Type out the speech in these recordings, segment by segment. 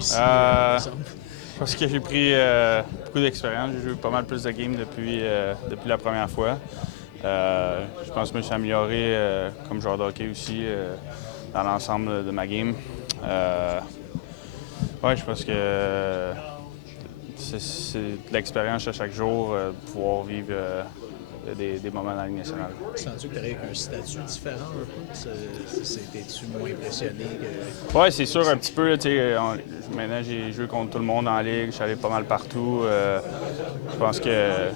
réussi, il Euh, me semble. Parce que j'ai pris beaucoup d'expérience. J'ai joué pas mal plus de games depuis la première fois. Je pense que je me suis amélioré comme joueur de hockey aussi dans l'ensemble de ma game. Ouais, je pense que c'est de l'expérience à chaque jour de pouvoir vivre des moments dans la Ligue nationale. Sens-tu que tu aurais un statut différent un peu? T'es-tu moins impressionné que... Oui, c'est sûr, un petit peu. Maintenant, j'ai joué contre tout le monde en Ligue. Je suis allé pas mal partout. Je pense que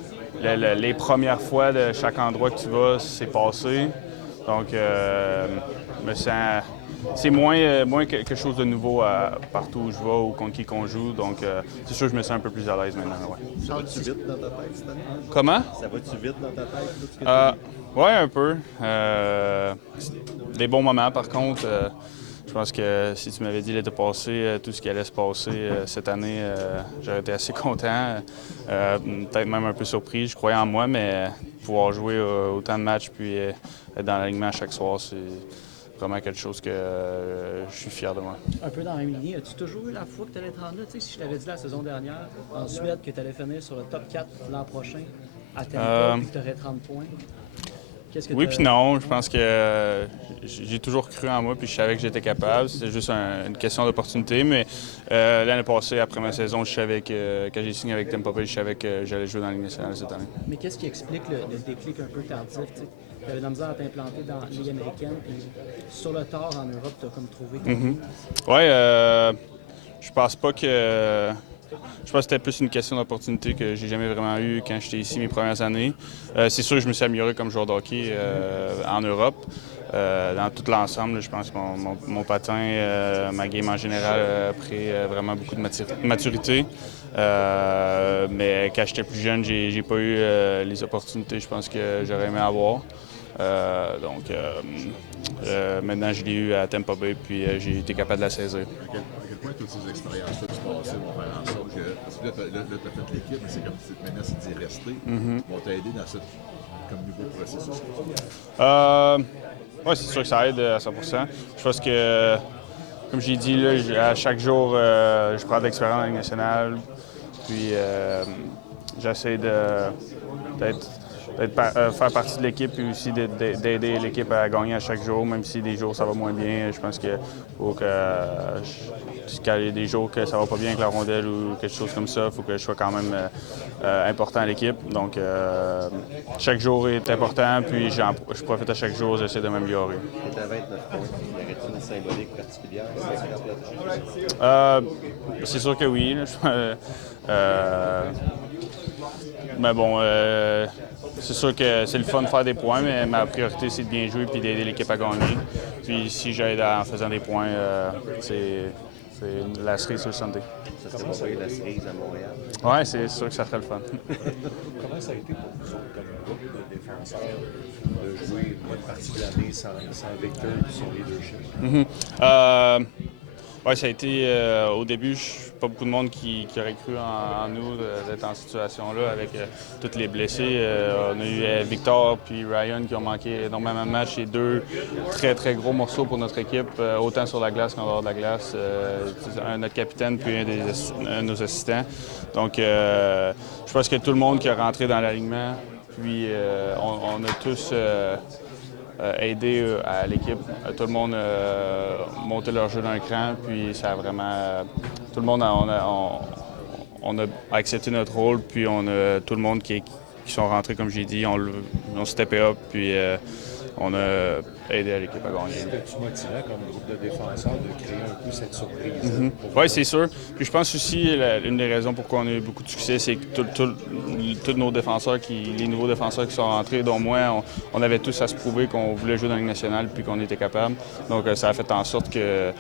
les premières fois de chaque endroit que tu vas, c'est passé. Donc, je me sens... C'est moins quelque chose de nouveau partout où je vais ou contre qui qu'on joue. Donc, c'est sûr que je me sens un peu plus à l'aise maintenant. Ouais. Ça va-tu vite dans ta tête cette année? Comment? Ça va-tu vite dans ta tête, tout ce que tu Euh, vis? ouais, un peu. Des bons moments, par contre. Je pense que si tu m'avais dit l'été passé, tout ce qui allait se passer cette année, j'aurais été assez content. Peut-être même un peu surpris. Je croyais en moi, mais pouvoir jouer autant de matchs puis être dans l'alignement à chaque soir, c'est vraiment quelque chose que je suis fier de moi. Un peu dans la même lignée, as-tu toujours eu la foi que tu allais te rendre là? Tu sais, si je t'avais dit la saison dernière, en Suède, que tu allais finir sur le top 4 l'an prochain, à Tampa, puis que tu aurais 30 points, qu'est-ce que Oui, t'as... puis non. Je pense que j'ai toujours cru en moi, puis je savais que j'étais capable. C'était juste une question d'opportunité. Mais l'année passée, après ma saison, je savais que quand j'ai signé avec Tampa Bay, je savais que j'allais jouer dans la Ligue nationale cette année. Mais qu'est-ce qui explique le déclic un peu tardif? Tu avais de la misère à t'implanter dans la Ligue américaine, puis sur le tard en Europe, tu as comme trouvé ton goût. Oui, je pense pas que. Je pense que c'était plus une question d'opportunité que j'ai jamais vraiment eu quand j'étais ici mes premières années. C'est sûr que je me suis amélioré comme joueur de hockey en Europe. Dans tout l'ensemble, je pense que mon patin, ma game en général a pris vraiment beaucoup de maturité. Mais quand j'étais plus jeune, j'ai pas eu les opportunités, je pense que j'aurais aimé avoir. Maintenant, je l'ai eu à Tampa Bay, puis j'ai été capable de la saisir. À quel point toutes ces expériences-là du passé vont faire en sorte que. Parce que là, tu as fait l'équipe, mais c'est comme si maintenant c'est d'y rester. Vont t'aider dans ce comme nouveau processus. Oui, c'est sûr que ça aide à 100 Je pense que, comme j'ai dit, là, à chaque jour, je prends de l'expérience dans la Ligue nationale. Puis j'essaie faire partie de l'équipe et aussi d'aider l'équipe à gagner à chaque jour, même si des jours ça va moins bien. Je pense que faut que quand il y a des jours que ça va pas bien avec la rondelle ou quelque chose comme ça, il faut que je sois quand même important à l'équipe. Donc chaque jour est important, puis je profite à chaque jour, j'essaie de m'améliorer. Tu à 29 points. Y aurait-il une symbolique particulière? C'est sûr que oui. Là. Mais bon, c'est sûr que c'est le fun de faire des points, mais ma priorité, c'est de bien jouer et d'aider l'équipe à gagner. Puis si j'aide en faisant des points, c'est la cerise sur le sundae. Ça serait pas payé la cerise à Montréal. Oui, c'est sûr que ça ferait le fun. Comment ça a été pour vous autres comme groupe de défenseurs de jouer une partie de l'année sans Victor et son leadership? Oui, ça a été au début, pas beaucoup de monde qui aurait cru en nous d'être en cette situation-là avec tous les blessés. On a eu Victor puis Ryan qui ont manqué énormément de matchs. C'est deux très, très gros morceaux pour notre équipe, autant sur la glace qu'en dehors de la glace. Notre capitaine puis un de nos assistants. Donc, je pense que tout le monde qui est rentré dans l'alignement, puis on a tous aidé à l'équipe. Tout le monde a monté leur jeu d'un cran, puis ça a vraiment... tout le monde on a accepté notre rôle, puis on a tout le monde qui sont rentrés, comme j'ai dit, on steppé up, puis on a aidé à l'équipe à gagner. Est-ce que tu motivais comme groupe de défenseurs de créer un peu cette surprise? Oui, c'est sûr. Puis je pense aussi, une des raisons pourquoi on a eu beaucoup de succès, c'est que tous nos défenseurs, les nouveaux défenseurs qui sont rentrés, dont moi, on avait tous à se prouver qu'on voulait jouer dans la Ligue nationale puis qu'on était capable. Donc ça a fait en sorte que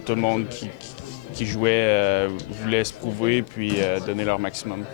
tout le monde qui jouait voulait se prouver puis donner leur maximum.